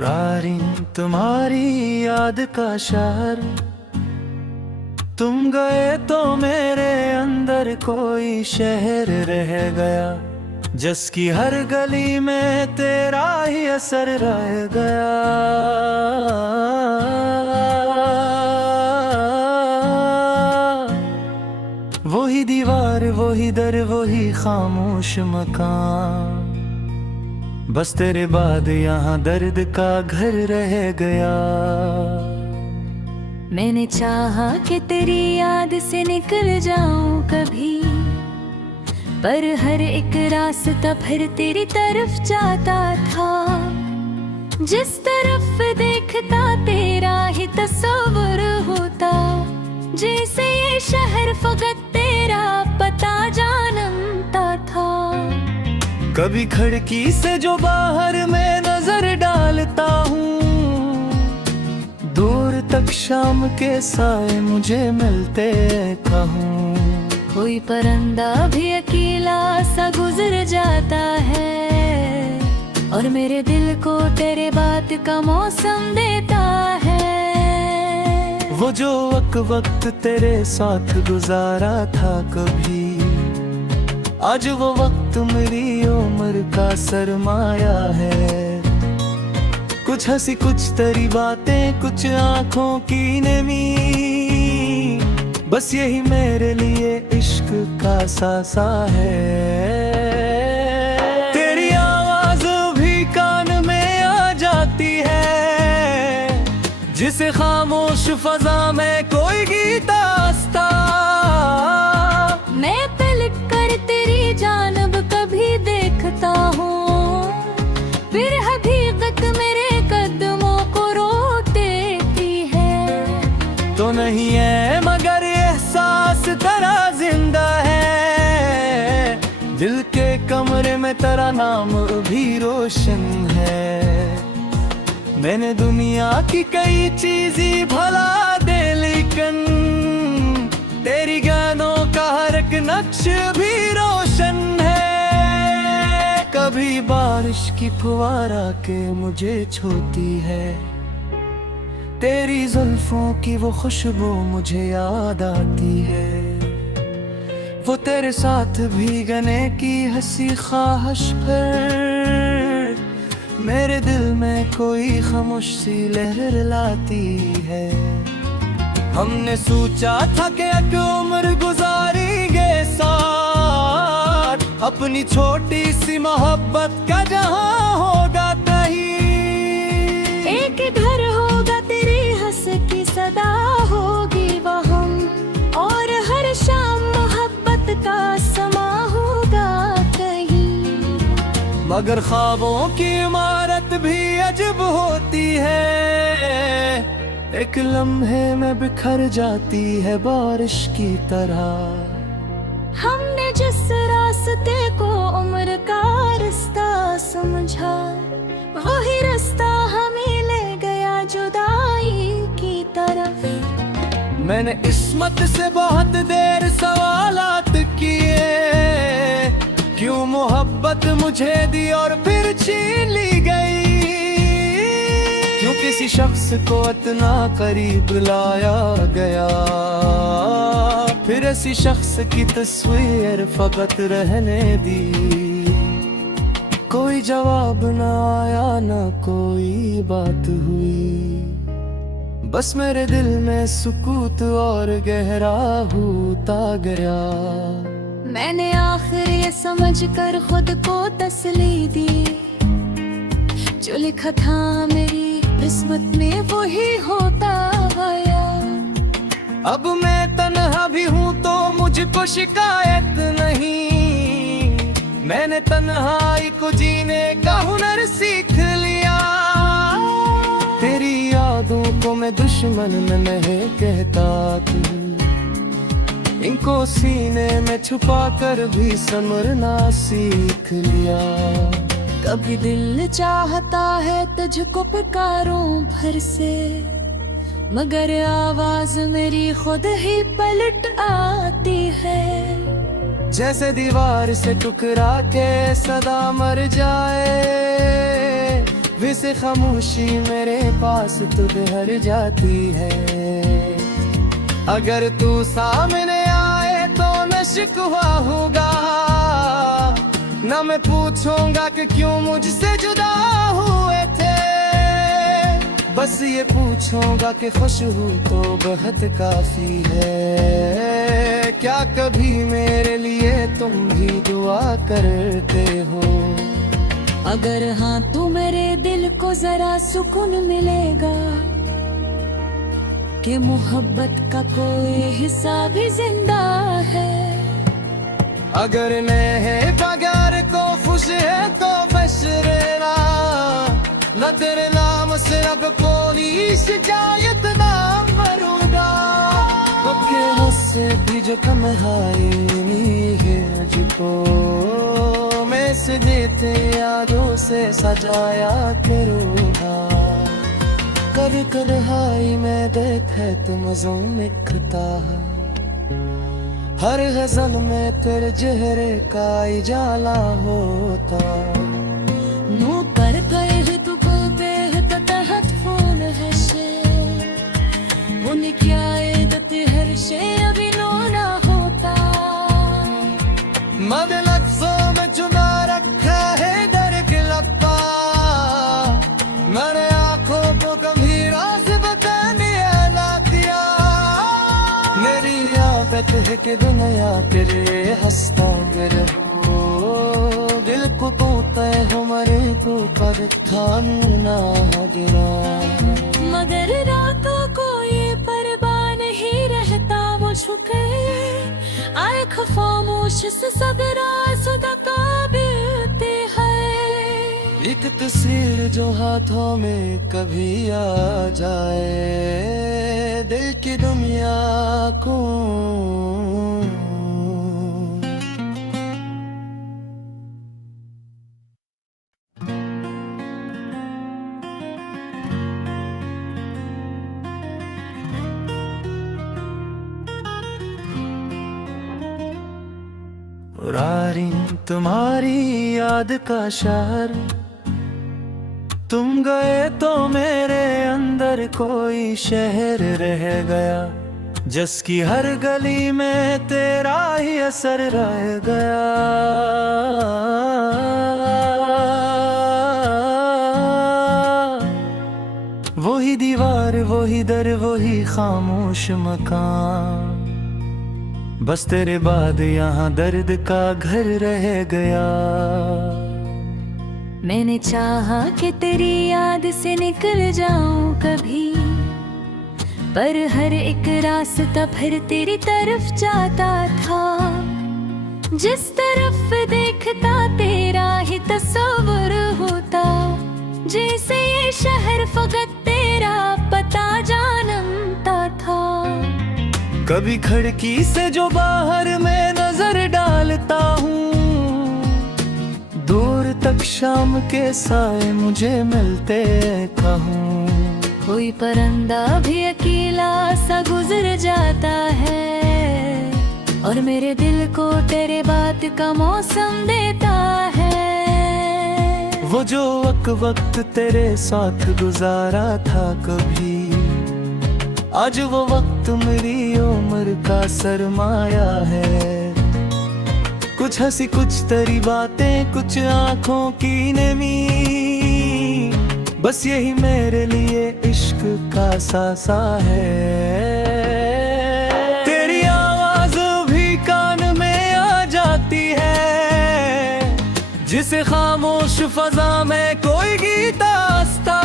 पुरानी तुम्हारी याद का शहर, तुम गए तो मेरे अंदर कोई शहर रह गया, जिसकी हर गली में तेरा ही असर रह गया। वही दीवार, वही दर, वही खामोश मकान, बस तेरे बाद यहाँ दर्द का घर रह गया। मैंने चाहा कि तेरी याद से निकल जाऊं कभी, पर हर एक रास्ता फिर तेरी तरफ जाता था। जिस तरफ देखता तेरा ही तस्वर होता, जैसे ये शहर फकत तेरा पता जानता था। कभी खिड़की से जो बाहर मैं नजर डालता हूँ, दूर तक शाम के साए मुझे मिलते कहूँ। कोई परिंदा भी अकेला सा गुजर जाता है, और मेरे दिल को तेरे बात का मौसम देता है। वो जो वक्त तेरे साथ गुजारा था कभी, आज वो वक्त मेरी उम्र का सरमाया है। कुछ हंसी, कुछ तेरी बातें, कुछ आंखों की नमी, बस यही मेरे लिए इश्क का सासा है। तेरी आवाज भी कान में आ जाती है, जिसे खामोश फजा में कोई गीत आस्ता। मैं पलट कर तेरी जानब कभी देखता हूँ, फिर हकीकत मेरे कदमों को रोक देती है। तो नहीं है मगर एहसास तेरा जिंदा है, दिल के कमरे में तेरा नाम भी रोशन है। मैंने दुनिया की कई चीजें भला दे, लेकिन तेरी गानों का हर एक नक्श भी रोशन है। कभी बारिश की फुहारा के मुझे छूती है, तेरी जुल्फों की वो खुशबू मुझे याद आती है। वो तेरे साथ भीगने की हंसी ख्वाहिश पर मेरे दिल में कोई खामोश सी लहर लाती है। हमने सोचा था कि एक उम्र गुजारेंगे साथ, अपनी छोटी सी मोहब्बत का जहां होगा कहीं। एक घर होगा तेरी हंस की सदा होगी वहाँ, और हर शाम मोहब्बत का समा होगा कहीं। मगर ख्वाबों की इमारत भी अजब होती है, एक लम्हे में बिखर जाती है बारिश की तरह। हमने जिस रास्ते को उम्र का रास्ता समझा, वही रास्ता हमें ले गया जुदाई की तरफ। मैंने किस्मत से बहुत देर सवालात किए, क्यों मोहब्बत मुझे दी और फिर छीन ली गई। क्यों किसी शख्स को इतना करीब लाया गया, फिर ऐसी शख्स की तस्वीर फकत रहने दी। कोई जवाब न आया, न कोई बात हुई, बस मेरे दिल में सुकूत और गहरा होता गया। मैंने आखिर ये समझ कर खुद को तसल्ली दी, जो लिखा था मेरी किस्मत में वही होता आया। अब मैं तन्हा भी हूँ तो मुझको शिकायत नहीं, मैंने तन्हाई को जीने का हुनर सीख लिया। तेरी यादों को मैं दुश्मन में नहीं कहता तू, इनको सीने में छुपा कर भी समरना सीख लिया। कभी दिल चाहता है तुझको पुकारूं भर से, मगर आवाज मेरी खुद ही पलट आती है। जैसे दीवार से टकरा के सदा मर जाए, वैसे खामोशी मेरे पास तू हर जाती है। अगर तू सामने आए तो न शिकवा होगा, न मैं पूछूंगा कि क्यों मुझसे जुदा हुए थे। बस ये पूछूंगा कि खुश हूँ तो बहुत काफी है। क्या कभी मेरे लिए तुम भी दुआ करते हो? अगर हाँ तो मेरे दिल को जरा सुकून मिलेगा कि मोहब्बत का कोई हिस्सा भी जिंदा है। अगर नहीं बगैर को खुश है तो बशरेरा, न तेरे नाम से अब पुलिस शिकायत ना करूँगा। आपके मुझसे भी जो तन्हाई है मुझको मैं से देते यादों से सजाया करूँगा। कर कर हाई में देखे तुम मज़ों लिखता है, हर गजल में तेरे चेहरे का इजाला होता। नू कर गए तू को पे तहत फूल है शे उन्हें क्या इदत हर शे अभी नो ना होता। मद लफ्ज़ों में चुना रखा है डर के लपा, मैंने आँखों को कभी राज बताने ना दिया। मेरी आदत है कि दुनिया तेरे हंसता हो, दिल को तोता है मरे को पर खाना गिरा। मगर रातों को ये परवाह नहीं रहता वो छुपे आए खामोश से सब राज दबाते हैं। एक तस्वीर जो हाथों में कभी आ जाए दिल की दुनिया को। रारी तुम्हारी याद का शहर, तुम गए तो मेरे अंदर कोई शहर रह गया। जिसकी हर गली में तेरा ही असर रह गया। वही दीवार वही दर वही खामोश मकान, बस तेरे बाद यहाँ दर्द का घर रह गया। मैंने चाहा कि तेरी याद से निकल जाऊं कभी, पर हर एक रास्ता फिर तेरी तरफ जाता था। जिस तरफ देखता तेरा ही तस्वर होता, जैसे ये शहर फकत तेरा पता जानता था। कभी खिड़की से जो बाहर मैं नजर डालता हूँ, दूर तक शाम के साए मुझे मिलते कहूँ। कोई परिंदा भी अकेला सा गुजर जाता है, और मेरे दिल को तेरे बात का मौसम देता है। वो जो वक्त तेरे साथ गुजारा था कभी, आज वो वक्त मेरी उम्र का सरमाया है। कुछ हंसी कुछ तेरी बातें कुछ आंखों की नमी, बस यही मेरे लिए इश्क का सासा है। तेरी आवाज भी कान में आ जाती है, जिसे खामोश फजा में कोई गीत आस्था।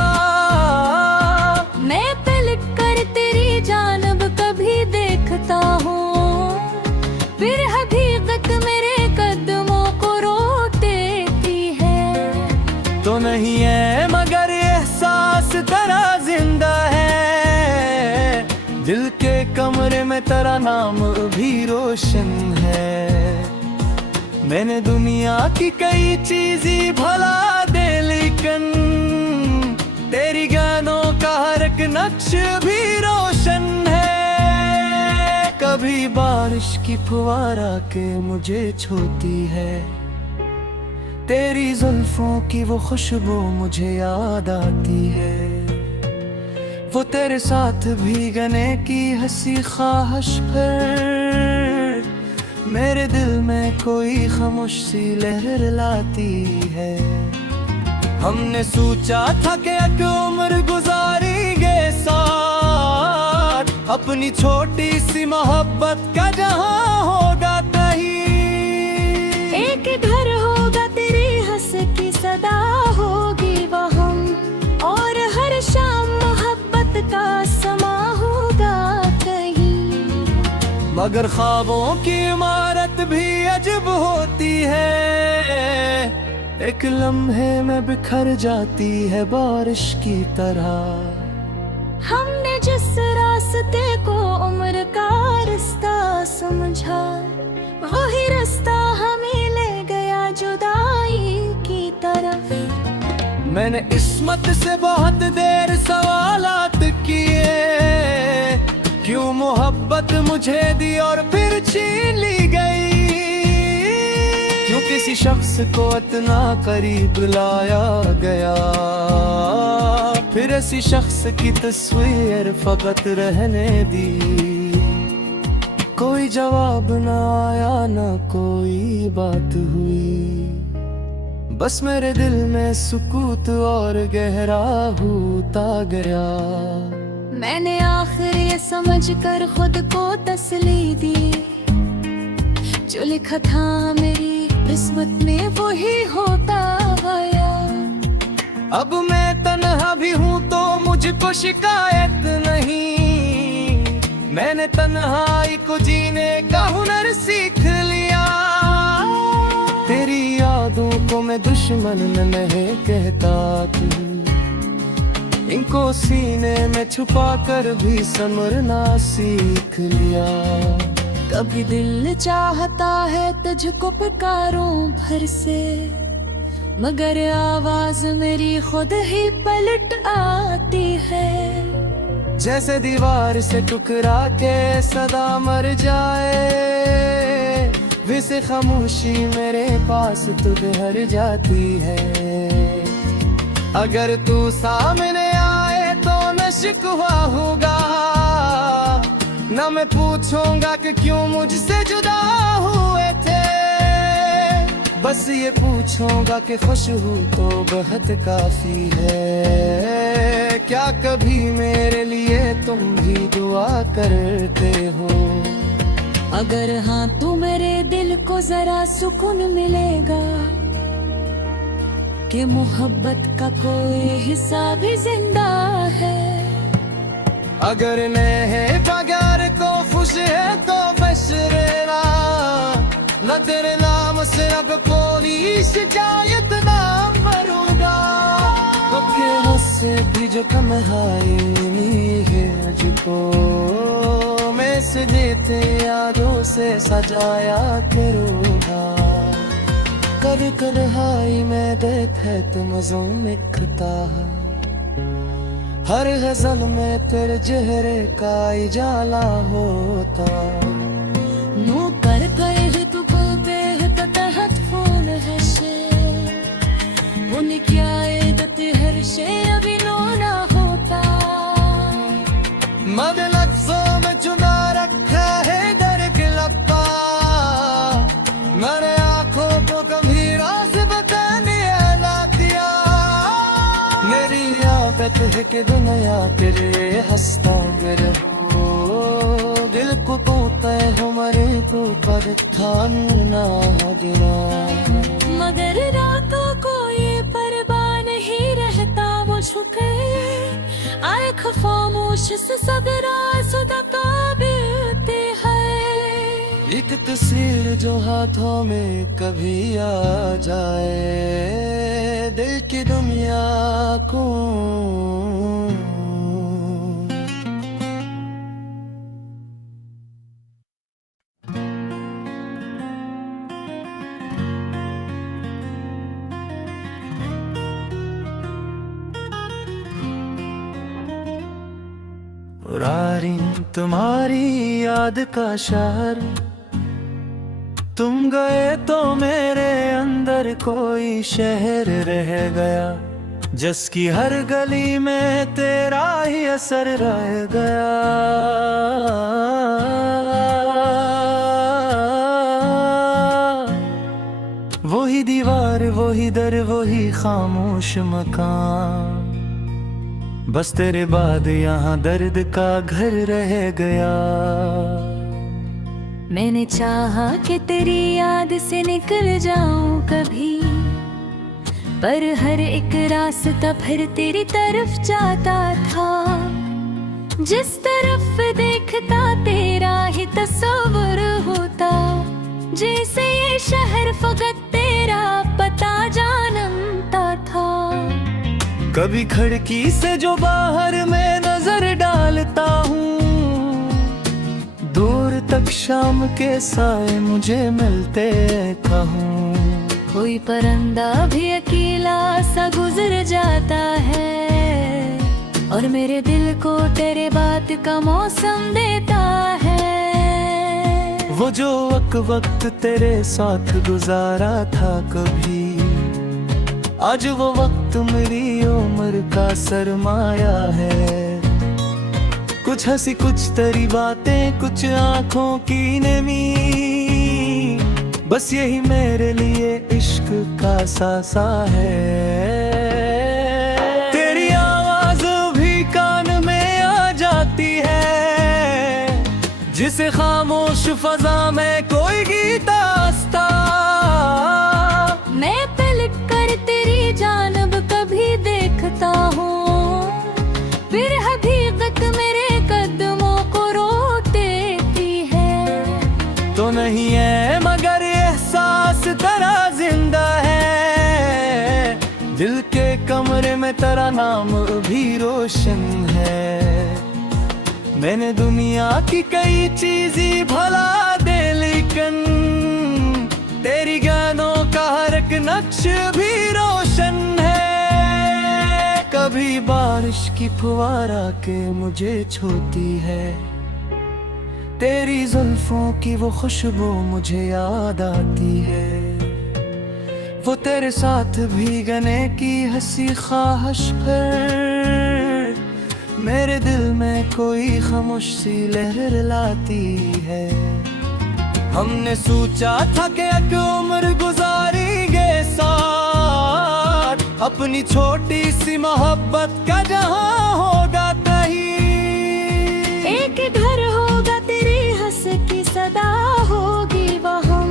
मैं पलट कर तेरी जानब कभी देखता हूँ, फिर हकीकत मेरे कदमों को रोक देती है। तो नहीं है मगर एहसास तेरा जिंदा है, दिल के कमरे में तेरा नाम भी रोशन है। मैंने दुनिया की कई चीजें भला दे, लेकिन तेरी गानों का हर एक नक्श भी रोशन है। कभी बारिश की फुहारा के मुझे छूती है, तेरी जुल्फों की वो खुशबू मुझे याद आती है, वो तेरे साथ भीगने की हंसी ख्वाहिश पर मेरे दिल में कोई खामोश सी लहर लाती है। हमने सोचा था कि एक उम्र गुजारेंगे साथ, अपनी छोटी सी मोहब्बत का जहां होगा कहीं। एक घर होगा तेरी हंस की सदा होगी वहाँ, और हर शाम मोहब्बत का समा होगा कहीं। मगर ख्वाबों की इमारत भी अजब होती है, एक लम्हे में बिखर जाती है बारिश की तरह। हमने जिस रास्ते को उम्र का रास्ता समझा, वही रास्ता हमें ले गया जुदाई की तरफ। मैंने इस्मत से बहुत देर सवालात किए, क्यों मोहब्बत मुझे दी और फिर छीन ली गई। क्यों किसी शख्स को इतना करीब लाया गया, फिर ऐसी शख्स की तस्वीर फकत रहने दी। कोई जवाब ना आया, ना कोई बात हुई, बस मेरे दिल में सुकूत और गहरा होता गया। मैंने आखिर ये समझ कर खुद को तसल्ली दी, जो लिखा था मेरी किस्मत में वही होता आया। अब मैं तन्हा भी हूँ तो मुझको शिकायत नहीं, मैंने तन्हाई को जीने का हुनर सीख लिया। तेरी यादों को मैं दुश्मन नहीं कहता थी, इनको सीने में छुपा कर भी समरना सीख लिया। कभी दिल चाहता है तुझको पुकारूं भर से, मगर आवाज मेरी खुद ही पलट आती है। जैसे दीवार से टुकरा के सदा मर जाए, वैसे खामोशी मेरे पास तू ठहर जाती है। अगर तू सामने आए तो न शिकवा होगा, न मैं पूछूंगा कि क्यों मुझसे जुदा हुए थे। बस ये पूछूंगा कि खुश हूँ तो बहुत काफी है। क्या कभी मेरे लिए तुम भी दुआ करते हो? अगर हाँ तो मेरे दिल को जरा सुकून मिलेगा कि मोहब्बत का कोई हिस्सा भी जिंदा है। अगर नहीं बगैर तो खुश है तो बस रहना, न तेरे नाम से अब कोई शिकायत ना करूँगा। तो से भी जो तन्हाई है मुझको, मैं से देते यादों से सजाया करूँगा। कर कर हाई में देखे तुम जो निकलता है, हर गजल में तेरे चेहरे का इजाला होता। नू कर गए तू बोलते है तहत फूल है शे, उन्हें क्या इदत हर शे अभी नो ना होता। मन लफ्जों में चुना रखा है दर के लपा, मैंने आंखों को कभी राज बताने ना दिया। मेरी आदत है कि दुनिया तेरे हंसता मेरे हो, दिल को तोता है हमारे को पर खाना गिरा। मगर रातों को ये परवाह नहीं रहता, वो झुके आए खामोश से सब राज का बीते है। एक तस्वीर जो हाथों में कभी आ जाए, दिल की दुनिया को रारी तुम्हारी याद का शहर, तुम गए तो मेरे अंदर कोई शहर रह गया, जिसकी हर गली में तेरा ही असर रह गया। वही दीवार, वही दर, वही खामोश मकान, बस तेरे बाद यहाँ दर्द का घर रह गया। मैंने चाहा कि तेरी याद से निकल जाऊं कभी, पर हर एक रास्ता फिर तेरी तरफ जाता था। जिस तरफ देखता तेरा ही तस्वीर होता, जैसे ये शहर फकत तेरा पता जानता था। कभी खिड़की से जो बाहर मैं नजर डालता हूँ, दूर तक शाम के साए मुझे मिलते कहूँ। कोई परिंदा भी अकेला सा गुजर जाता है, और मेरे दिल को तेरे बात का मौसम देता है। वो जो वक्त तेरे साथ गुजारा था कभी, आज वो वक्त मेरी उम्र का सरमाया है। कुछ हंसी, कुछ तेरी बातें, कुछ आंखों की नमी, बस यही मेरे लिए इश्क का सासा है। तेरी आवाज भी कान में आ जाती है, जिसे खामोश फजा में कोई गीत आस्था। मैं पलट कर तेरी जानब कभी देखता हूँ, फिर हकीकत मेरे कदमों को रोक देती है। तो नहीं है मगर एहसास तेरा जिंदा है, दिल के कमरे में तेरा नाम भी रोशन है। मैंने दुनिया की कई चीजें भला दे, लेकिन तेरी गानों का हर एक नक्श भी रोशन है। कभी बारिश की फुवारा के मुझे छूती है, तेरी जुल्फों की वो खुशबू मुझे याद आती है। वो तेरे साथ भीगने की हंसी ख्वाहिश पर मेरे दिल में कोई खामोश सी लहर लाती है। हमने सोचा था कि एक उम्र गुजारेंगे साथ, अपनी छोटी सी मोहब्बत का जहां होगा कहीं। एक घर होगा तेरी हंस की सदा होगी वहाँ,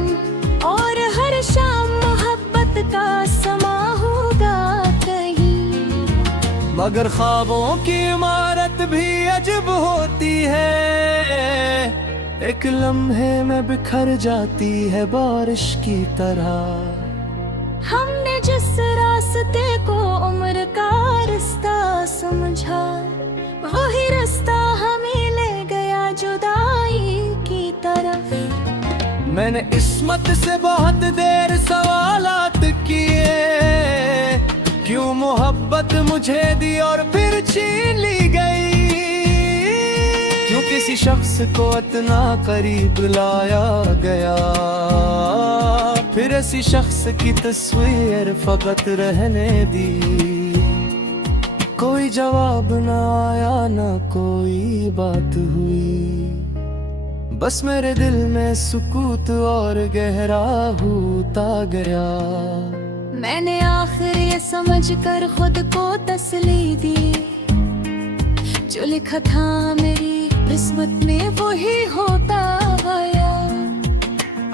और हर शाम मोहब्बत का समा होगा कहीं। मगर ख्वाबों की इमारत भी अजब होती है, एक लम्हे में बिखर जाती है बारिश की तरह। हमने जिस रास्ते को उम्र का रास्ता समझा, वही रास्ता हमें ले गया जुदाई की तरफ। मैंने इस्मत से बहुत देर सवालात किए, क्यों मोहब्बत मुझे दी और फिर छीन ली गई। क्यों किसी शख्स को इतना करीब लाया गया, फिर ऐसी शख्स की तस्वीर फकत रहने दी। कोई जवाब न आया, न कोई बात हुई, बस मेरे दिल में सुकूत और गहरा होता गया। मैंने आखिर ये समझ कर खुद को तसल्ली दी, जो लिखा था मेरी किस्मत में वही होता गया।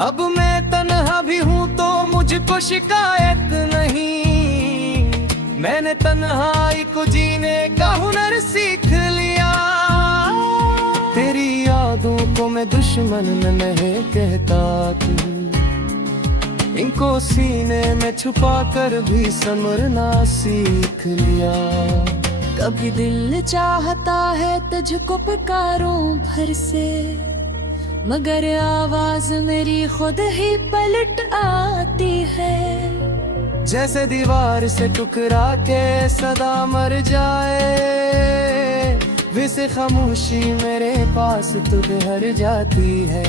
अब मैं तन्हा भी हूँ तो मुझको शिकायत नहीं, मैंने तन्हाई को जीने का हुनर सीख लिया। तेरी यादों को मैं दुश्मन नहीं कहता तू, इनको सीने में छुपा कर भी समरना सीख लिया। कभी दिल चाहता है तुझको पुकारूं भर से, मगर आवाज मेरी खुद ही पलट आती है। जैसे दीवार से टुकरा के सदा मर जाए, वैसे खामोशी मेरे पास तू ठहर जाती है।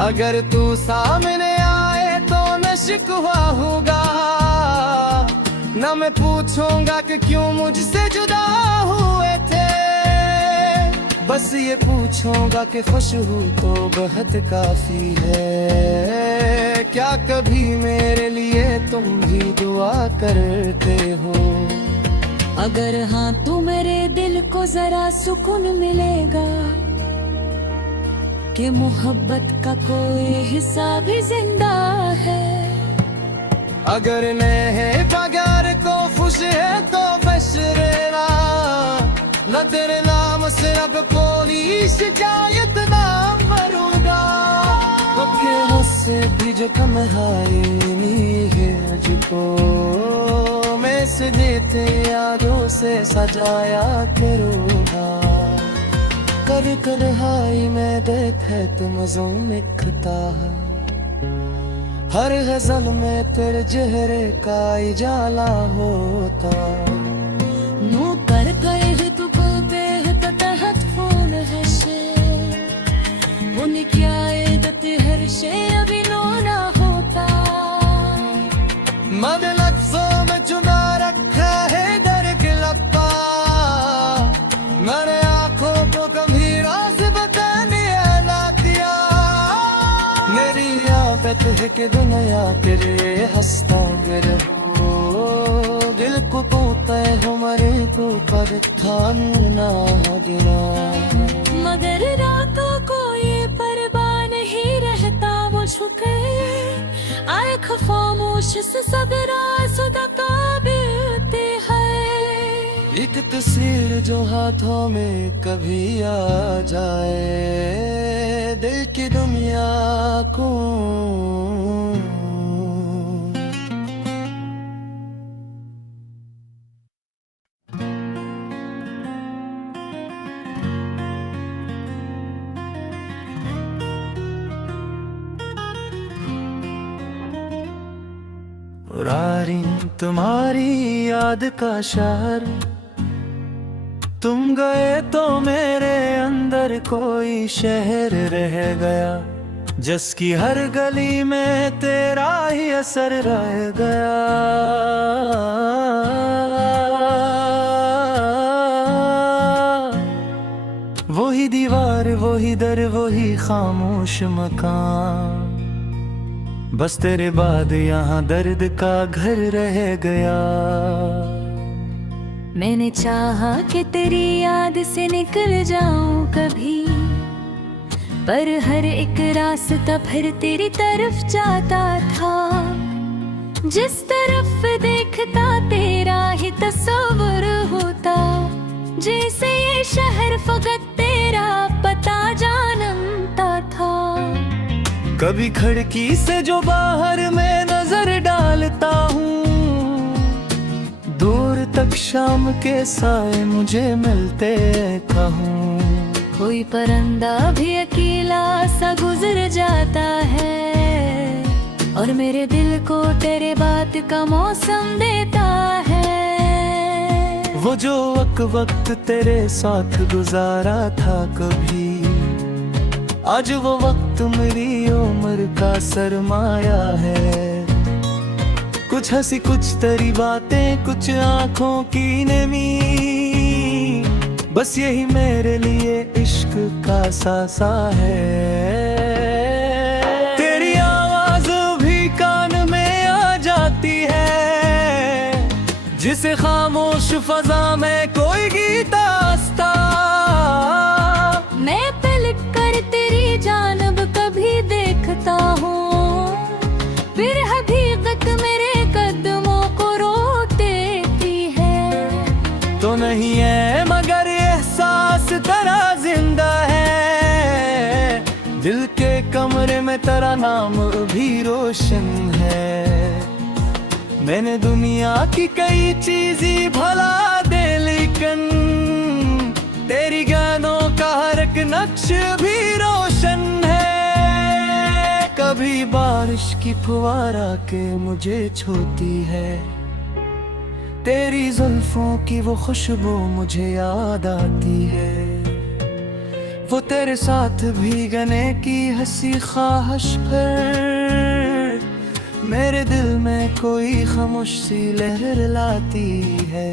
अगर तू सामने आए तो न शिकवा होगा, न मैं पूछूंगा कि क्यों मुझसे जुदा हुए थे। बस ये पूछूंगा कि खुश हूँ तो बहुत काफी है। क्या कभी मेरे लिए तुम भी दुआ करते हो? अगर हाँ तो मेरे दिल को जरा सुकून मिलेगा कि मोहब्बत का कोई हिस्सा भी जिंदा है। अगर नहीं बगैर को खुश है तो बशरेरा, न तेरे नाम से अब पुलिस शिकायत ना मरूंगा। तो फिर उससे भी जो कम है मुझको, मैं से देते यादों से सजाया करूँगा। कर कर हाई में देखे तुम ज़ोन लिखता है, हर गजल में तेरे चेहरे का इजाला होता। नू कर गए तू को बेहद तहत फोन है शे, उन्हीं क्या इदत हर शे अभी नो ना होता। मन लफ्ज़ों में चुना रखा है डर के लपा, मैंने आंखों को कभी राज बताने ना दिया। मेरी आदत है कि दुनिया तेरे हंसता गिर हो, दिल को तो तय हो मरे को पर थाना गिरा। मगर रातों को ये परवाह नहीं रहता, वो झुके आए खामोश से सब राज़ ताबीते है। एक तस्वीर जो हाथों में कभी आ जाए, दिल की दुनिया को रारी तुम्हारी याद का शहर, तुम गए तो मेरे अंदर कोई शहर रह गया, जिसकी हर गली में तेरा ही असर रह गया। वही दीवार वही दर वही खामोश मकान, बस तेरे बाद यहाँ दर्द का घर रह गया। मैंने चाहा कि तेरी याद से निकल जाऊं कभी, पर हर एक रास्ता फिर तेरी तरफ जाता था। जिस तरफ देखता तेरा ही तस्वर होता, जैसे ये शहर फकत तेरा पता जानता था। कभी खिड़की से जो बाहर मैं नजर डालता हूँ, दूर तक शाम के साए मुझे मिलते कहूँ। कोई परिंदा भी अकेला सा गुजर जाता है, और मेरे दिल को तेरे बात का मौसम देता है। वो जो वक्त तेरे साथ गुजारा था कभी, आज वो वक्त मेरी उम्र का सरमाया है। कुछ हंसी कुछ तेरी बातें कुछ आंखों की नमी, बस यही मेरे लिए इश्क का सासा है। तेरी आवाज भी कान में आ जाती है, जिसे खामोश फजा में कोई गीत आस्था। मैं पलट कर तेरी जानब कभी देखता हूँ, फिर हकीकत मेरे कदमों को रोक देती है। तो नहीं है मगर एहसास तेरा जिंदा है, दिल के कमरे में तेरा नाम भी रोशन है। मैंने दुनिया की कई चीजें भला दे, लेकिन तेरी गानों का हर एक नक्श भी रोशन है। कभी बारिश की फुवारा के मुझे छूती है, तेरी जुल्फों की वो खुशबू मुझे याद आती है। वो तेरे साथ भीगने की हंसी ख्वाहिश पर मेरे दिल में कोई खामोश सी लहर लाती है।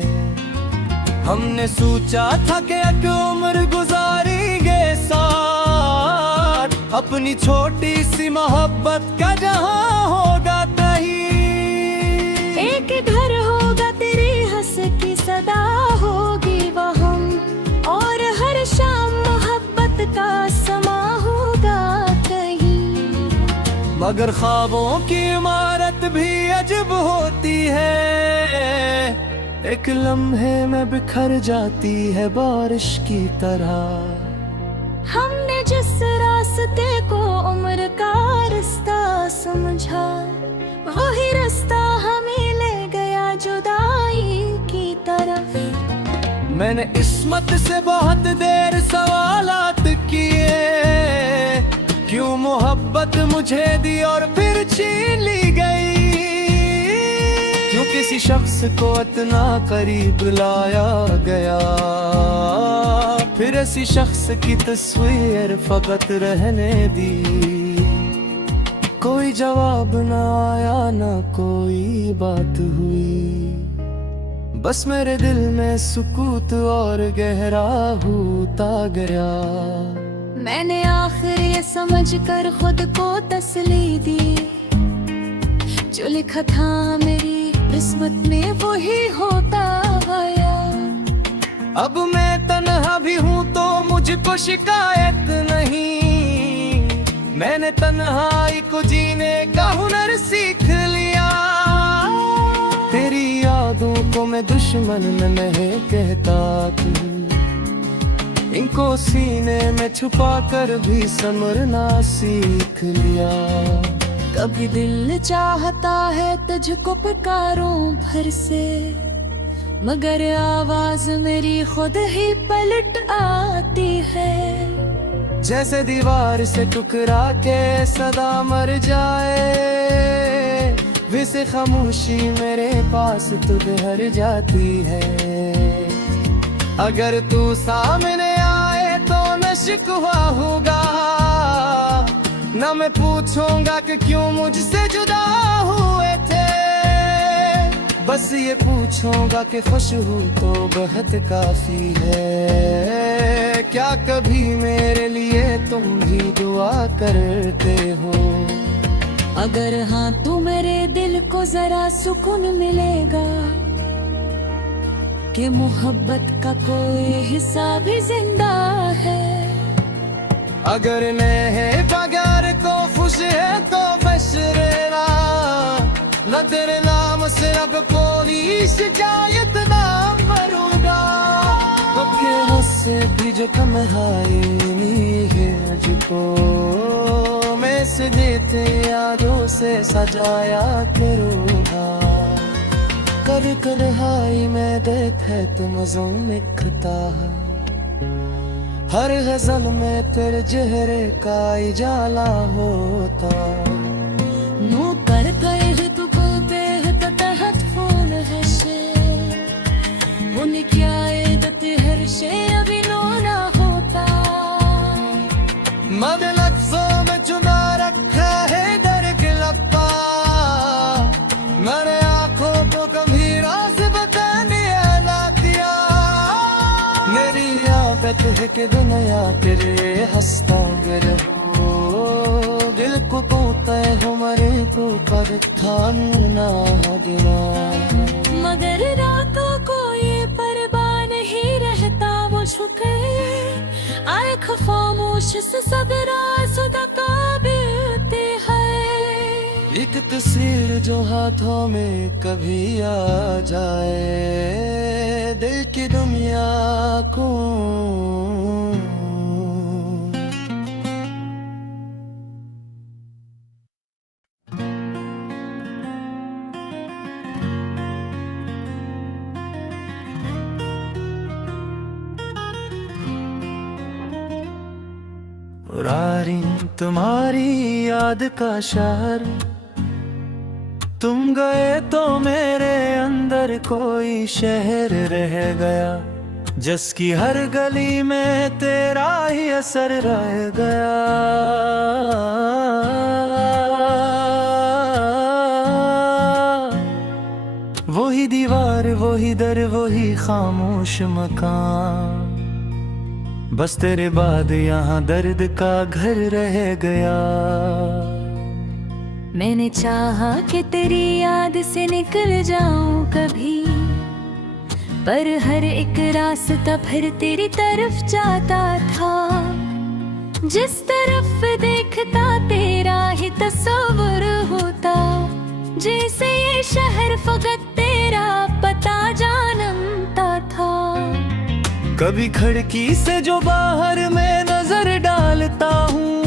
हमने सोचा था कि एक उम्र गुजारेंगे साथ, अपनी छोटी सी मोहब्बत का जहां होगा कहीं। एक घर होगा तेरी हंस की सदा होगी वहाँ, और हर शाम मोहब्बत का समा होगा कहीं। मगर ख्वाबों की इमारत भी अजब होती है, एक लम्हे में बिखर जाती है बारिश की तरह। हमने जिस रास्ते को उम्र का रास्ता समझा, वही रास्ता हमें ले गया जुदाई की तरफ। मैंने इस्मत से बहुत देर सवालात किए, क्यों मोहब्बत मुझे दी और फिर छीन ली गई। क्यों किसी शख्स को इतना करीब लाया गया, फिर ऐसी शख्स की तस्वीर फकत रहने दी। कोई जवाब न आया, न कोई बात हुई, बस मेरे दिल में सुकूत और गहरा होता गया। मैंने आखिर ये समझ कर खुद को तसल्ली दी, जो लिखा था मेरी किस्मत में वही होता गया। अब मैं तन्हा भी हूँ तो मुझको शिकायत नहीं, मैंने तन्हाई को जीने का हुनर सीख लिया। तेरी यादों को मैं दुश्मन नहीं कहता तू, इनको सीने में छुपा कर भी समरना सीख लिया। कभी दिल चाहता है तुझको पुकारूं भर से, मगर आवाज मेरी खुद ही पलट आती है। जैसे दीवार से टुकरा के सदा मर जाए, वैसे खामोशी मेरे पास तू ठहर जाती है। अगर तू सामने आए तो न शिकवा होगा, न मैं पूछूंगा कि क्यों मुझसे जुदा हुए थे। बस ये पूछूंगा कि खुश हूँ तो बहुत काफी है। क्या कभी मेरे लिए तुम भी दुआ करते हो? अगर हाँ तो मेरे दिल को जरा सुकून मिलेगा कि मोहब्बत का कोई हिस्सा भी जिंदा है। अगर नहीं बगैर को खुश है तो बशरेरा, न तेरे नाम से अब कोई शिकायत ना करूँगा। कभी मुझसे भी जो कम है मुझको, मैं से देते यादों से सजाया करूँगा। कर कर हाई में देखे तुम ज़ुम लिखता, हर गजल में तेरे चेहरे का इजाला होता। नू कर गए तू को बेहद तहत फूल है शे, उन्हें क्या इदत हर शे अभी नो ना होता। मन लफ्ज़ों में चुना रखा है डर के लपा, मैंने आँखों को कभी राज बताने ना दिया। मेरी आदत है कि दुनिया तेरे हंसता गर हो, दिल को तोता हो मरे को पर खाना गया। मगर रातों को ये परवाह नहीं रहता, वो झुके आए खामोश से सब राज दबाते हैं। एक तस्वीर जो हाथों में कभी आ जाए, दिल की दुनिया को रारी तुम्हारी याद का शहर, तुम गए तो मेरे अंदर कोई शहर रह गया। जिसकी हर गली में तेरा ही असर रह गया। वही दीवार, वही दर, वही खामोश मकान, बस तेरे बाद यहाँ दर्द का घर रह गया। मैंने चाहा कि तेरी याद से निकल जाऊं कभी, पर हर एक रास्ता फिर तेरी तरफ जाता था। जिस तरफ देखता तेरा ही तस्वर होता, जैसे ये शहर फकत तेरा पता जानता था। कभी खिड़की से जो बाहर मैं नजर डालता हूँ,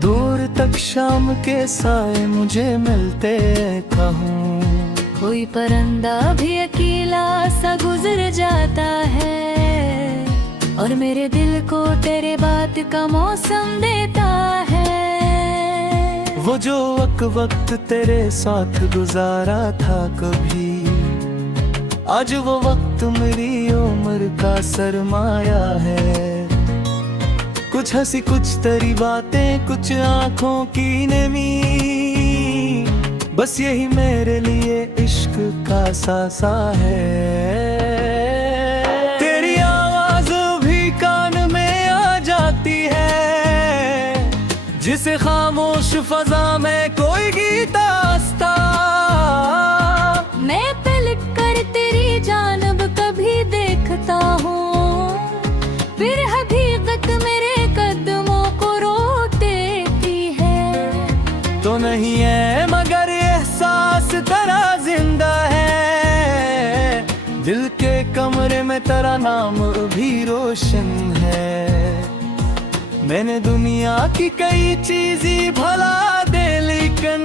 दूर तक शाम के साए मुझे मिलते कहूँ। कोई परिंदा भी अकेला सा गुजर जाता है, और मेरे दिल को तेरे बात का मौसम देता है। वो जो वक्त तेरे साथ गुजारा था कभी, आज वो वक्त मेरी उम्र का सरमाया है। कुछ हंसी, कुछ तेरी बातें, कुछ आंखों की नमी, बस यही मेरे लिए इश्क का सासा है। तेरी आवाज भी कान में आ जाती है, जिसे खामोश फजा में कोई गीत आस्था। मैं पलट कर तेरी जानब कभी देखता हूँ, फिर हकीकत मेरे कदमों को रोक देती है। तो नहीं है मगर एहसास तेरा जिंदा है, दिल के कमरे में तेरा नाम भी रोशन है। मैंने दुनिया की कई चीजें भला दे, लेकिन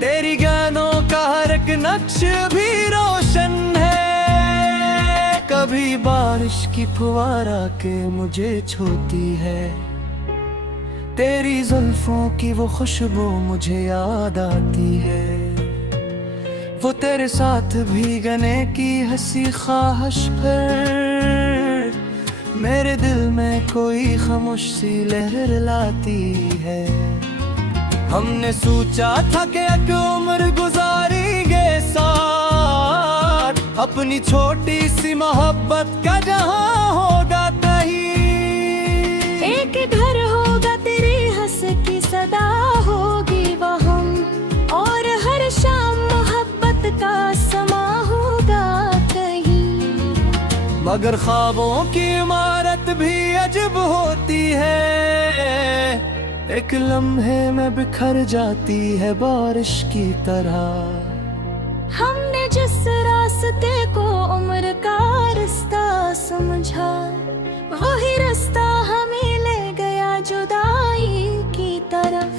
तेरी गानों का हर एक नक्श भी रोशन है। कभी बारिश की फुहारा के मुझे छूती है, तेरी जुल्फों की वो खुशबू मुझे याद आती है। वो तेरे साथ भीगने की हंसी ख्वाहिश पर मेरे दिल में कोई खामोश सी लहर लाती है। हमने सोचा था कि एक उम्र गुजारेंगे साथ, अपनी छोटी सी मोहब्बत का जहां होगा कहीं। एक घर होगा तेरी हंस की सदा होगी वहाँ, और हर शाम मोहब्बत का समा होगा कहीं। मगर ख्वाबों की इमारत भी अजब होती है, एक लम्हे में बिखर जाती है बारिश की तरह। हमने जिस रास्ते को उम्र का रास्ता समझा, वही रास्ता हमें ले गया जुदाई की तरफ।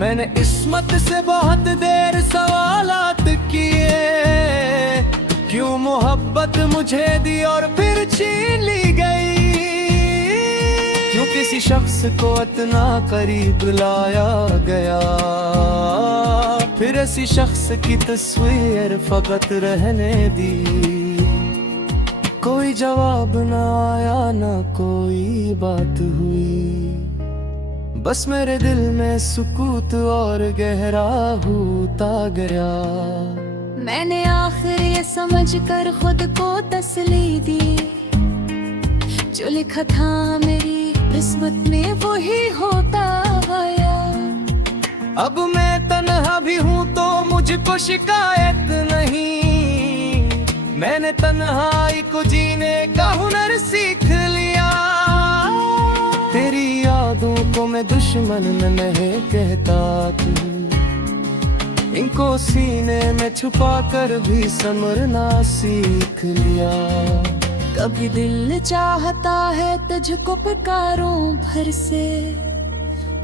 मैंने किस्मत से बहुत देर सवालात किए, क्यों मोहब्बत मुझे दी और फिर छीन ली गई। क्यों किसी शख्स को इतना करीब लाया गया, फिर ऐसी शख्स की तस्वीर फकत रहने दी। कोई जवाब न आया, न कोई बात हुई, बस मेरे दिल में सुकूत और गहरा होता गया। मैंने आखिर ये समझ कर खुद को तसल्ली दी, जो लिखा था मेरी किस्मत में वही होता गया। अब मैं तन्हा भी हूँ तो मुझको शिकायत नहीं, मैंने तन्हाई को जीने का हुनर सीख लिया। तेरी यादों को मैं दुश्मन नहीं कहता तू, इनको सीने में छुपा कर भी समरना सीख लिया। कभी दिल चाहता है तुझको पुकारूं भर से,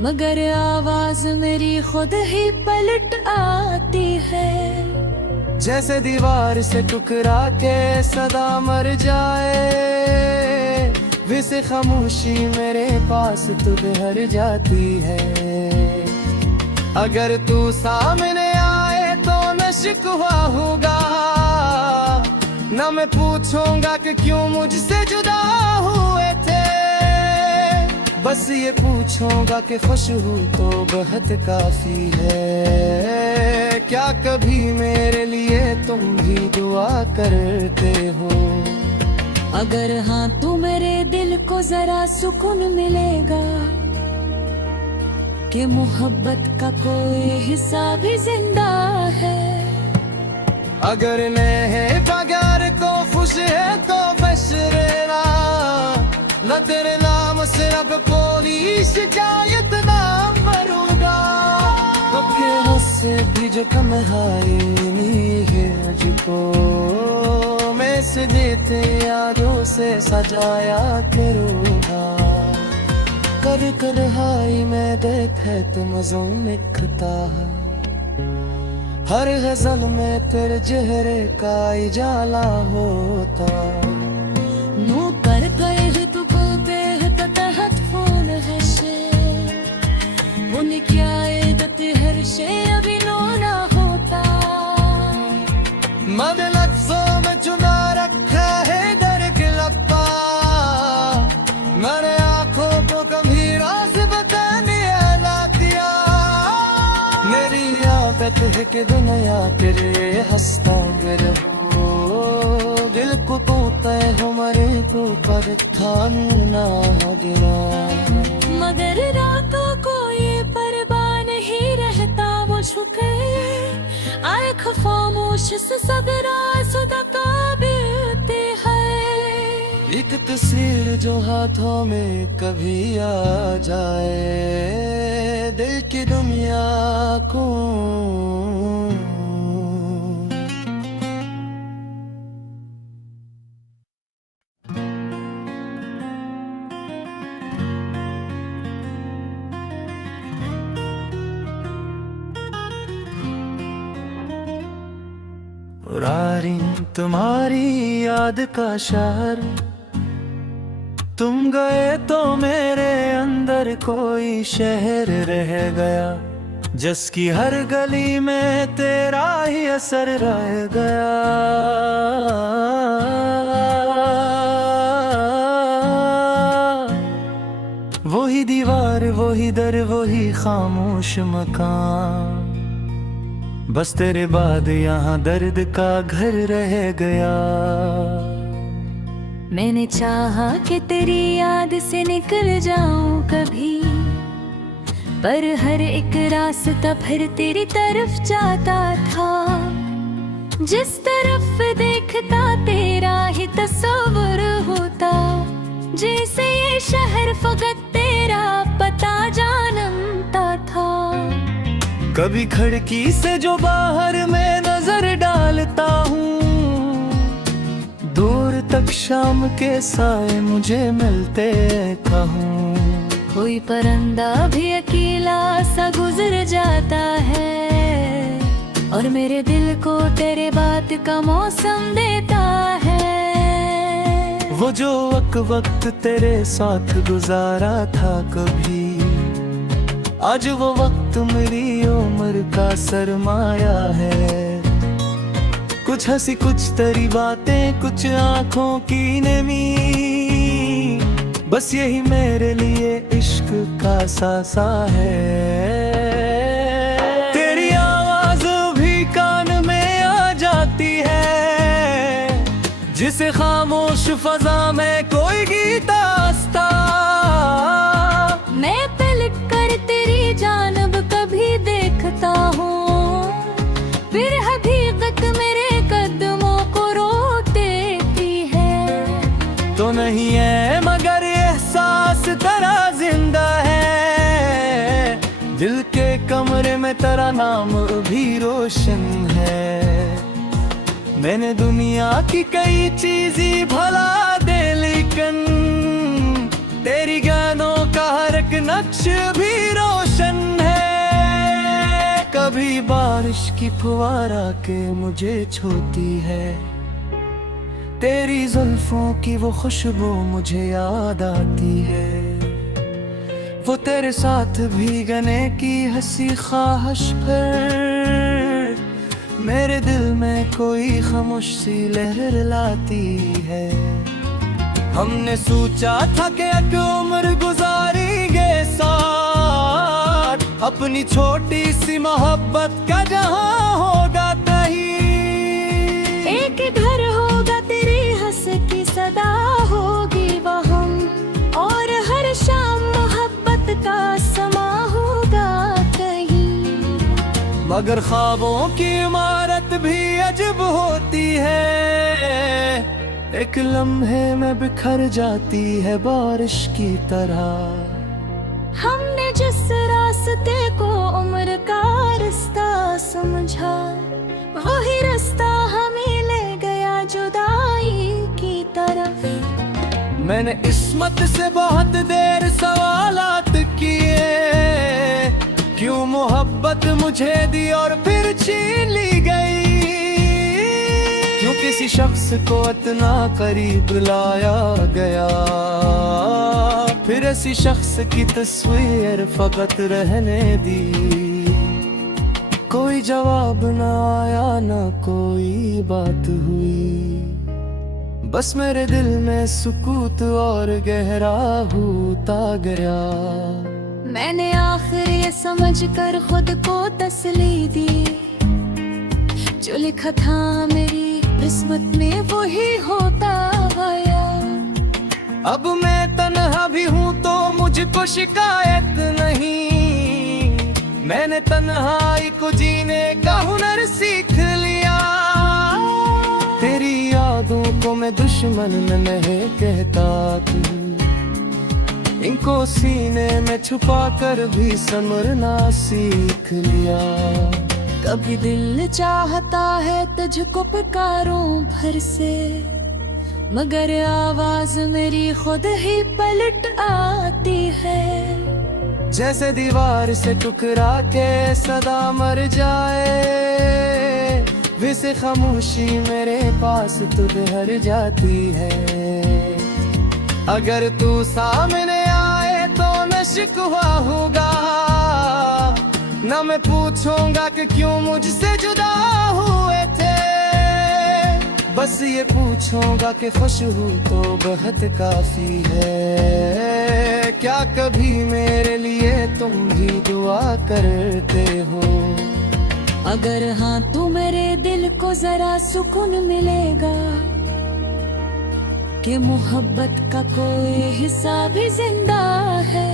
मगर आवाज मेरी खुद ही पलट आती है। जैसे दीवार से टुकरा के सदा मर जाए, वैसे खामोशी मेरे पास तू ठहर जाती है। अगर तू सामने आए तो न शिकवा होगा, ना मैं पूछूंगा कि क्यों मुझसे जुदा हुए थे, बस ये पूछूंगा कि खुश हूँ तो बहुत काफी है। क्या कभी मेरे लिए तुम भी दुआ करते हो? अगर हाँ तो मेरे दिल को जरा सुकून मिलेगा कि मोहब्बत का कोई हिस्सा भी जिंदा है। अगर नहीं बगैर तो खुश है तो बशरेरा, न तेरे नाम से अब पुलिस शिकायत ना मरूंगा। तो फिर उससे भी जो तन्हाई है मुझको, मैं से देते यादों से सजाया करूँगा। कर कर हाई में देखे तुम मज़ूम लिखता है, हर गजल में तेरे चेहरे का इजाला होता। नू कर गए तू बोलते है तहत फोन है शे, उन्हें क्या इदत हर शे अभी नो ना होता। मन लफ्ज़ों में चुना रखा है डर के लपा, मैंने आंखों को कभी राज बताने ना दिया। मेरी आदत है कि दुनिया तेरे हंसता फिर हो, दिल को तो तय हो मरे तो पर थाना गिरा। मगर रातों को ये परवाह नहीं रहता, वो झुके आए खामोश से सब राज दबाते हैं। एक तस्वीर जो हाथों में कभी आ जाए, दिल की दुनिया को पुरानी तुम्हारी याद का शहर, तुम गए तो मेरे अंदर कोई शहर रह गया, जिसकी हर गली में तेरा ही असर रह गया। वही दीवार वही दर वही खामोश मकान, बस तेरे बाद यहाँ दर्द का घर रह गया। मैंने चाहा कि तेरी याद से निकल जाऊं कभी, पर हर एक रास्ता फिर तेरी तरफ जाता था। जिस तरफ देखता तेरा ही तस्वर होता, जैसे ये शहर फकत तेरा पता जानता था। कभी खिड़की से जो बाहर मैं नजर डालता हूँ, दूर तक शाम के साए मुझे मिलते कहूँ। कोई परिंदा भी अकेला सा गुजर जाता है, और मेरे दिल को तेरे बात का मौसम देता है। वो जो वक्त तेरे साथ गुजारा था कभी, आज वो वक्त मेरी उम्र का सरमाया है। कुछ हंसी कुछ तेरी बातें कुछ आंखों की नमी, बस यही मेरे लिए इश्क का सासा है। तेरी आवाज भी कान में आ जाती है, जिसे खामोश फजा में कोई गीत आस्ता। मैं पलट कर तेरी जानब कभी देखता हूँ, फिर हकीकत मेरे कदमों को रोक देती है। तो नहीं है मगर एहसास तेरा जिंदा है, दिल के कमरे में तेरा नाम भी रोशन है। मैंने दुनिया की कई चीजें भला दे, लेकिन तेरी गानों का हर एक नक्श भी रोशन है। कभी बारिश की फुहारा के मुझे छूती है, तेरी जुल्फों की वो खुशबू मुझे याद आती है। वो तेरे साथ भीगने की हंसी ख्वाहिश पर मेरे दिल में कोई खामोश सी लहर लाती है। हमने सोचा था कि एक उम्र गुजारेंगे साथ, अपनी छोटी सी मोहब्बत का जहां होगा कहीं। एक घर होगा तेरे हंस की सदा होगी वहाँ, और हर शाम मोहब्बत का समा होगा कहीं। मगर ख्वाबों की इमारत भी अजब होती है, एक लम्हे में बिखर जाती है बारिश की तरह। हमने जिस रास्ते को उम्र का रास्ता समझा, वही रास्ता हमें ले गया जुदाई की तरफ। मैंने इस्मत से बहुत देर सवालात किए, क्यों मोहब्बत मुझे दी और फिर छीन ली गई। क्यों किसी शख्स को इतना करीब लाया गया, फिर ऐसी शख्स की तस्वीर फकत रहने दी। कोई जवाब न आया न कोई बात हुई, बस मेरे दिल में सुकूत और गहरा होता गया। मैंने आखिर ये समझ कर खुद को तसली दी, जो लिखा था मेरी किस्मत में वही होता गया। अब मैं तन्हा भी हूँ तो मुझको शिकायत नहीं, मैंने तन्हाई को जीने का हुनर सीख लिया। तेरी यादों को मैं दुश्मन नहीं कहता तू, इनको सीने में छुपा कर भी समरना सीख लिया। कभी दिल चाहता है तुझको पुकारूं भर से, मगर आवाज मेरी खुद ही पलट आती है। जैसे दीवार से टकरा के सदा मर जाए, वैसे खामोशी मेरे पास तू ठहर जाती है। अगर तू सामने आए तो न शिकवा होगा, न मैं पूछूंगा कि क्यों मुझसे जुदा हुए थे। बस ये पूछूंगा कि खुश हूँ तो बहुत काफी है। क्या कभी मेरे लिए तुम भी दुआ करते हो? अगर हाँ तो मेरे दिल को जरा सुकून मिलेगा कि मोहब्बत का कोई हिस्सा भी जिंदा है।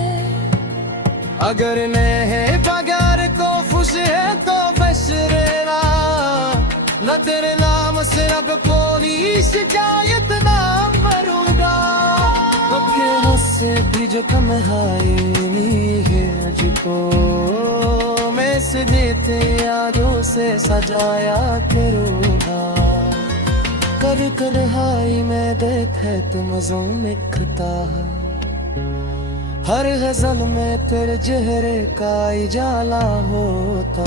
अगर नहीं बगैर को खुश है तो बशरेरा, न तेरे नाम से अब कोई शिकायत ना करूँगा। तो से भी जो कम नहीं है मुझको, मैं से देते यादों से सजाया करूँगा। कर कर हाई में देखे तो मज़ों लिखता है, हर गजल में तेरे चेहरे का इजाला होता।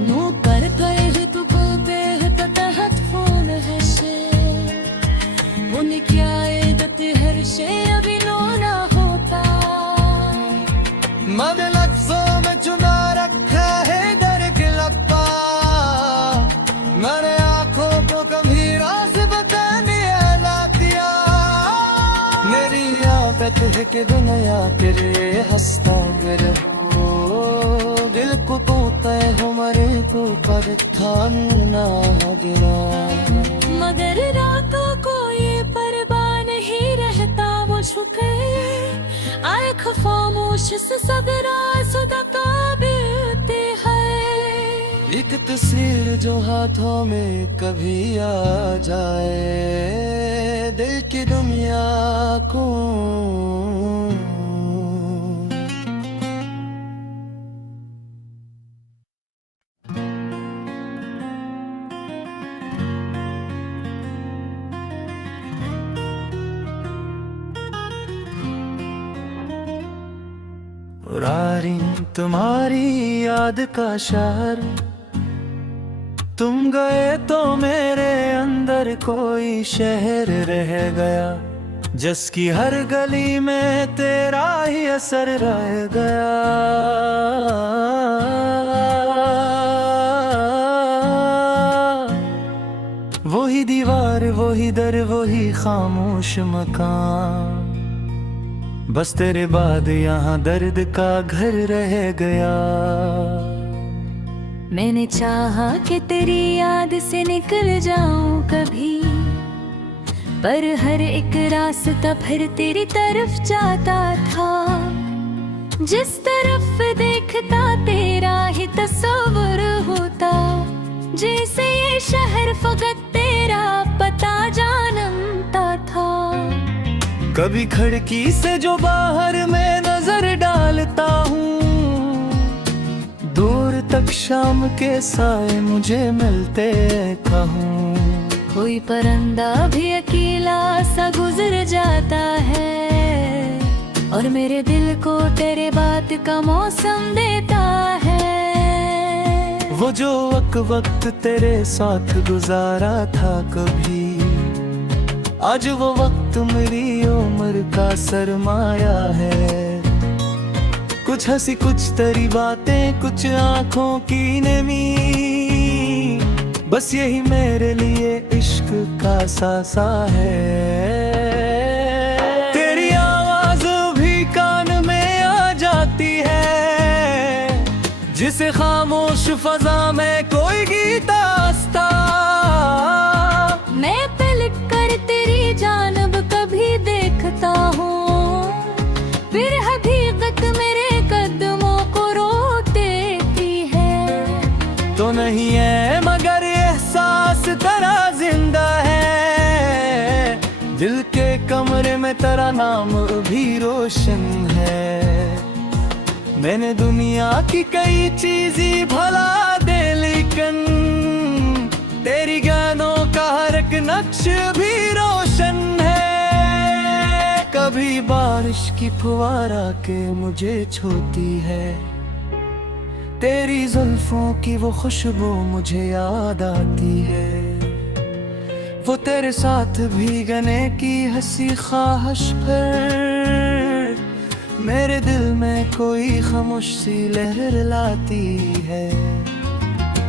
नू कर गए तू बोलते है तो तहत फोन है शे, उन्हें क्या इदत हर शे अभी नो ना होता। मन लफ्ज़ों में चुना रखा है दर के लपा, मैंने आँखों को कभी राज बताने ना दिया। मेरी आदत है कि दुनिया तेरे हंसता हो, दिल को तोता है हमारे को पर थाना गिरा। मगर रातों को ये परवाह नहीं रहता वो झुके, आए खामोश से सदरा सदा काबिलते है। एक तस्वीर जो हाथों में कभी आ जाए, दिल की दुनिया को रारी तुम्हारी याद का शहर, तुम गए तो मेरे अंदर कोई शहर रह गया, जिसकी हर गली में तेरा ही असर रह गया। वही दर वही खामोश मकान, बस तेरे बाद यहाँ दर्द का घर रह गया। मैंने चाहा कि तेरी याद से निकल जाऊं कभी, पर हर एक रास्ता फिर तेरी तरफ जाता था। जिस तरफ देखता तेरा ही तस्वर होता, जैसे ये शहर फकत तेरा पता जानता था। कभी खिड़की से जो बाहर मैं नजर डालता हूँ, दूर तक शाम के साए मुझे मिलते कहूँ। कोई परिंदा भी अकेला सा गुजर जाता है, और मेरे दिल को तेरे बात का मौसम देता है। वो जो वक्त तेरे साथ गुजारा था कभी, आज वो वक्त मेरी उम्र का सरमाया है। कुछ हंसी कुछ तेरी बातें, कुछ आंखों की नमी, बस यही मेरे लिए इश्क का सासा है। तेरी आवाज भी कान में आ जाती है, जिसे खामोश फजा में कोई गीत आस्था। मैं पलट कर तेरी जानब कभी देखता हूँ, फिर हकीकत मेरे कदमों को रोक देती है। तो नहीं है मगर एहसास तेरा जिंदा है, दिल के कमरे में तेरा नाम भी रोशन है। मैंने दुनिया की कई चीजें भला दे, लेकिन तेरी गानों का हर एक नक्श भी रोशन है। कभी बारिश की फुहारा के मुझे छूती है, तेरी जुल्फों की वो खुशबू मुझे याद आती है। वो तेरे साथ भीगने की हंसी ख्वाहिश पर मेरे दिल में कोई खामोश सी लहर लाती है।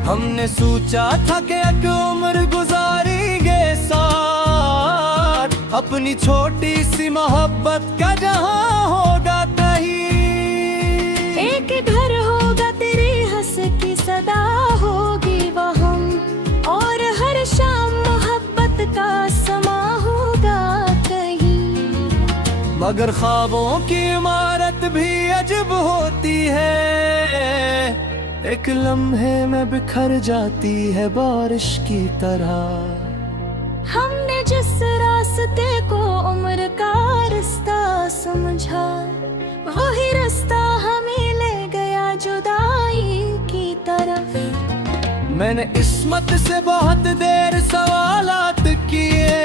हमने सोचा था कि एक उम्र गुजारेंगे साथ, अपनी छोटी सी मोहब्बत का जहां होगा कहीं। एक घर होगा तेरी हंस की सदा होगी वहाँ, और हर शाम मोहब्बत का समा होगा कहीं। मगर ख्वाबों की इमारत भी अजब होती है, एक लम्हे में बिखर जाती है बारिश की तरह। हमने जिस रास्ते को उम्र का रास्ता समझा, वही रास्ता हमें ले गया जुदाई की तरफ। मैंने इस्मत से बहुत देर सवालात किए,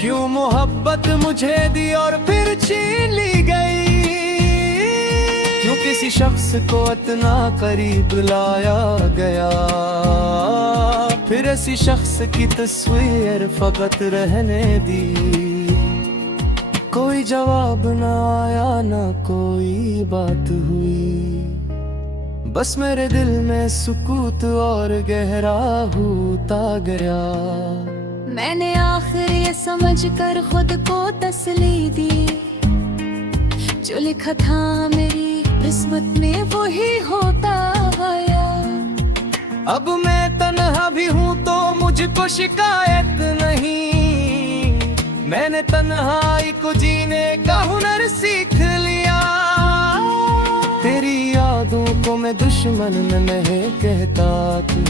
क्यों मोहब्बत मुझे दी और फिर छीन ली गई। क्यों किसी शख्स को इतना करीब लाया गया, फिर ऐसी शख्स की तस्वीर फकत रहने दी। कोई जवाब न आया न कोई बात हुई, बस मेरे दिल में सुकूत और गहरा होता गया। मैंने आखिर ये समझ कर खुद को तसली दी, जो लिखा था मेरी किस्मत में वही होता आया। अब मैं तन्हा भी हूँ तो मुझको शिकायत नहीं, मैंने तन्हाई को जीने का हुनर सीख लिया। तेरी यादों को मैं दुश्मन नहीं कहता तू,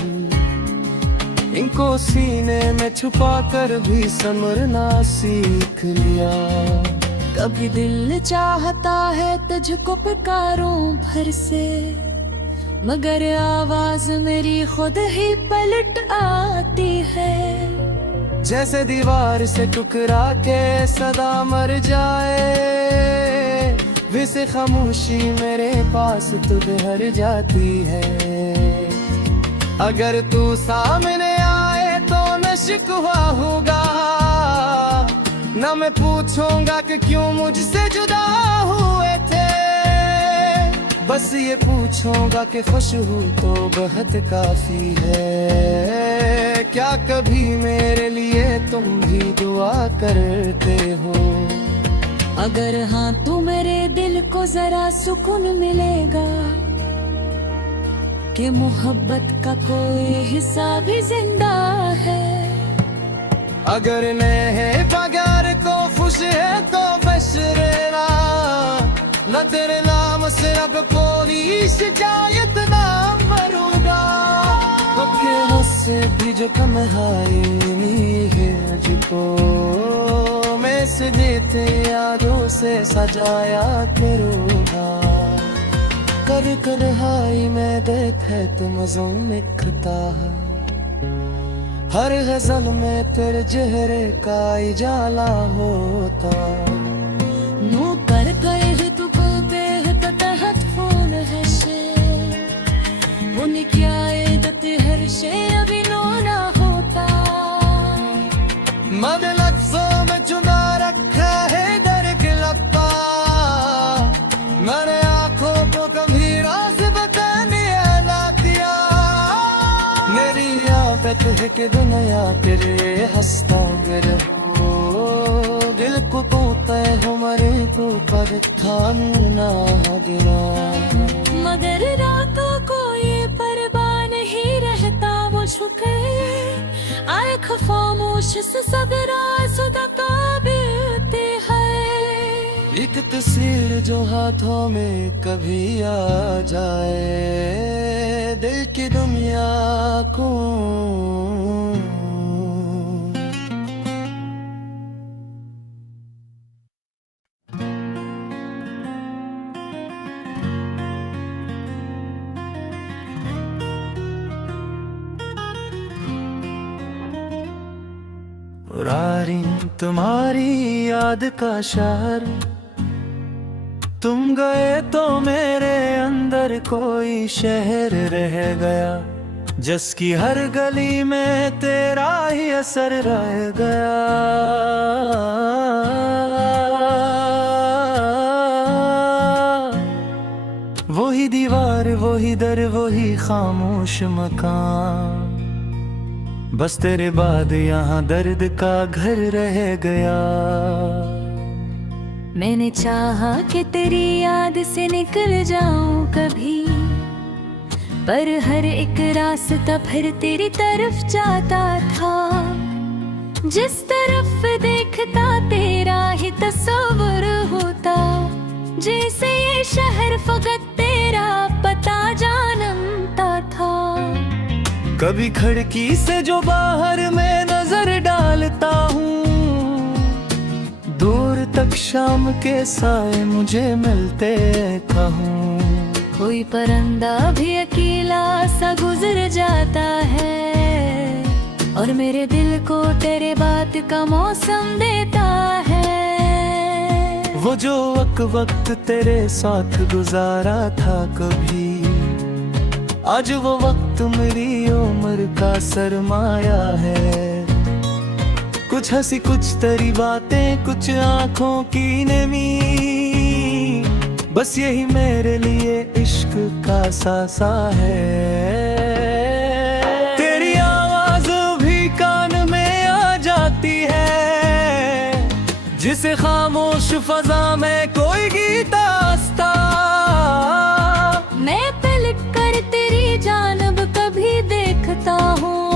इनको सीने में छुपा कर भी समरना सीख लिया। कभी दिल चाहता है तुझको पुकारूं भर से, मगर आवाज मेरी खुद ही पलट आती है। जैसे दीवार से टुकरा के सदा मर जाए, वैसे खामोशी मेरे पास तुझ हर जाती है। अगर तू सामने आए तो न शिकवा होगा, न मैं पूछूंगा कि क्यों मुझसे जुदा हुए थे। बस ये पूछूंगा कि खुश हूँ तो बहुत काफी है। क्या कभी मेरे लिए तुम भी दुआ करते हो? अगर हाँ तो मेरे दिल को जरा सुकून मिलेगा कि मोहब्बत का कोई हिस्सा भी जिंदा है। अगर नहीं बगैर को खुश है तो बस रहना, न तेरे नाम से अब कोई शिकायत ना मरूंगा। तो से भी जो तन्हाई है मुझको मैं से देते यादों से सजाया करूँगा। कर कर हाई में देखे तुम लिखता है, हर गजल में तेरे चेहरे का इजाला होता। नू कर गए तू बोलते है तहत फोन है शे उन्हीं क्या दते हर शे अभी नो ना होता। मन लफ्जों में चुना रखा है दर्द लपा, मैंने आंखों को कभी राज बताने ना दिया। मेरी आदत है कि दुनिया तेरे हंसता गिर हो, दिल को तू तय हो मरे तो पर खाना गिरा। मगर रातों को ये परवाह नहीं रहता वो झुके आए खामोश से सब राज दबाते हैं। एक तस्वीर जो हाथों में कभी आ जाए दिल की दुनिया को। रारी तुम्हारी याद का शहर, तुम गए तो मेरे अंदर कोई शहर रह गया, जिसकी हर गली में तेरा ही असर रह गया। वही दीवार वही दर वही खामोश मकान, बस तेरे बाद यहाँ दर्द का घर रह गया। मैंने चाहा कि तेरी याद से निकल जाऊं कभी, पर हर एक रास्ता फिर तेरी तरफ जाता था। जिस तरफ देखता तेरा ही तस्वर होता, जैसे ये शहर फकत तेरा पता जानता था। कभी खिड़की से जो बाहर मैं नजर डालता हूँ, दूर तक शाम के साए मुझे मिलते कहूँ। कोई परिंदा भी अकेला सा गुजर जाता है, और मेरे दिल को तेरे बात का मौसम देता है। वो जो वक्त तेरे साथ गुजारा था कभी, आज वो वक्त मेरी उम्र का सरमाया है। कुछ हंसी कुछ तेरी बातें कुछ आंखों की नमी, बस यही मेरे लिए इश्क का सासा है। तेरी आवाज भी कान में आ जाती है, जिसे खामोश फजा में कोई गीत आस्था। मैं पलट कर तेरी जानब कभी देखता हूँ,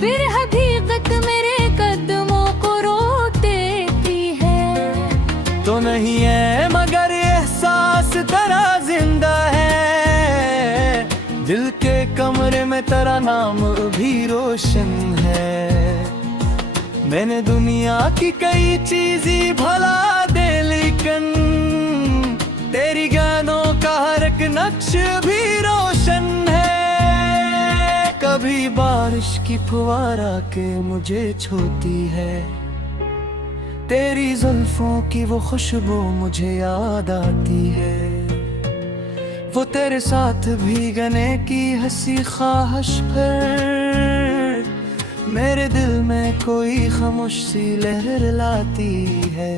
फिर हकीकत मेरे कदमों को रोक देती है। तो नहीं है मगर एहसास तेरा जिंदा है, दिल के कमरे में तेरा नाम भी रोशन है। मैंने दुनिया की कई चीजें भला दे, लेकिन तेरी गानों का हर एक नक्श भी रोशन है। कभी बारिश की फुवारा के मुझे छूती है, तेरी जुल्फों की वो खुशबू मुझे याद आती है। वो तेरे साथ भीगने की हंसी ख्वाहिश पर मेरे दिल में कोई खामोश सी लहर लाती है।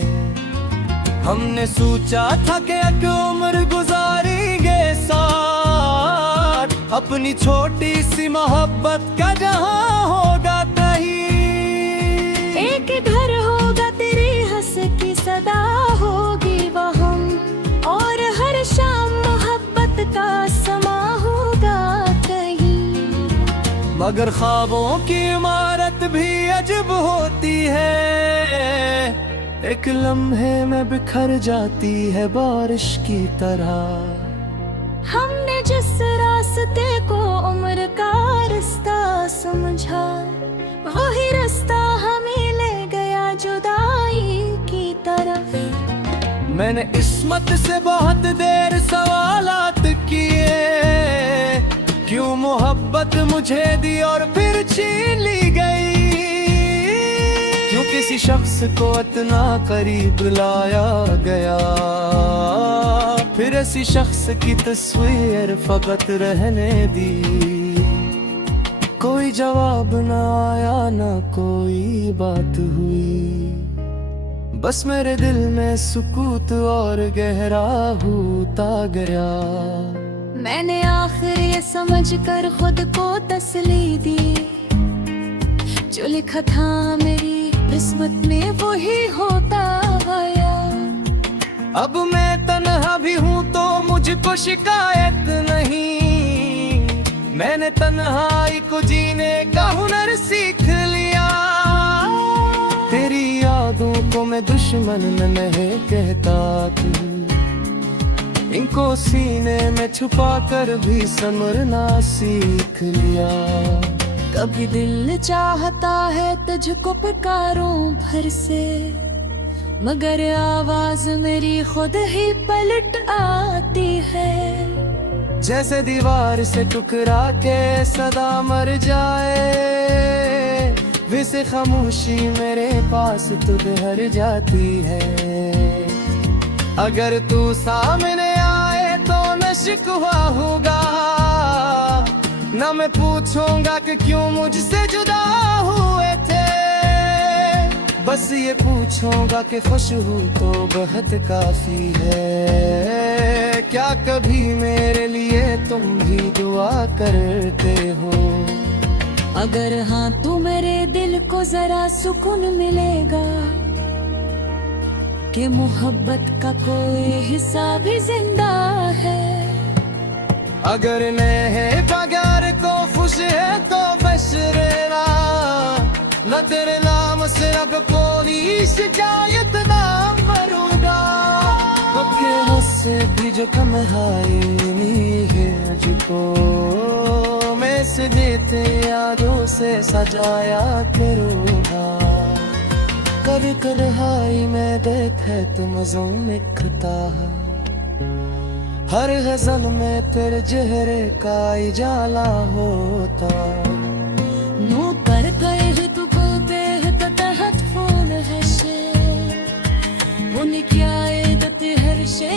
हमने सोचा था कि एक उम्र गुजारेंगे साथ, अपनी छोटी सी मोहब्बत का जहां होगा कहीं। एक घर होगा तेरी हंस की सदा होगी वहाँ, और हर शाम मोहब्बत का समा होगा कहीं। मगर ख्वाबों की इमारत भी अजब होती है, एक लम्हे में बिखर जाती है बारिश की तरह। हमने जिस रास्ते को उम्र का रास्ता समझा, वही रास्ता हमें ले गया जुदाई की तरफ। मैंने किस्मत से बहुत देर सवालात किए, क्यों मोहब्बत मुझे दी और फिर छीन ली गई। क्यों किसी शख्स को इतना करीब लाया गया, फिर ऐसी शख्स की तस्वीर फकत रहने दी। कोई जवाब न आया, न कोई बात हुई, बस मेरे दिल में सुकूत और गहरा होता गया। मैंने आखिर ये समझ कर खुद को तसल्ली दी, जो लिखा था मेरी किस्मत में वही होता गया। अब मैं तन्हा भी हूँ तो मुझको शिकायत नहीं, मैंने तन्हाई को जीने का हुनर सीख लिया। तेरी यादों को मैं दुश्मन नहीं कहता तू, इनको सीने में छुपा कर भी समरना सीख लिया। कभी दिल चाहता है तुझको पुकारूं भर से, मगर आवाज मेरी खुद ही पलट आती है। जैसे दीवार से टुकरा के सदा मर जाए, वैसे खामोशी मेरे पास तू ठहर जाती है। अगर तू सामने आए तो न शिकवा होगा, न मैं पूछूंगा कि क्यों मुझसे जुदा हुए थे। बस ये पूछूंगा कि खुश हूँ तो बहुत काफी है। क्या कभी मेरे लिए तुम भी दुआ करते हो? अगर हाँ तो मेरे दिल को जरा सुकून मिलेगा कि मोहब्बत का कोई हिस्सा भी जिंदा है। अगर नहीं बगैर को खुश है तो बशरेरा, न तेरे नाम से अब कोई शिकायत ना मरूंगा। तो से भी जो कमहाई है मुझको, मैं से देते यादों से सजाया करूँगा। कर कढ़ाई में देखे तुम ज़ों लिखता है, हर गजल में तेरे चेहरे का इजाला होता। नू पर गए तू बोलते है तहत फूल है शे, उन्हीं क्या दत हर शे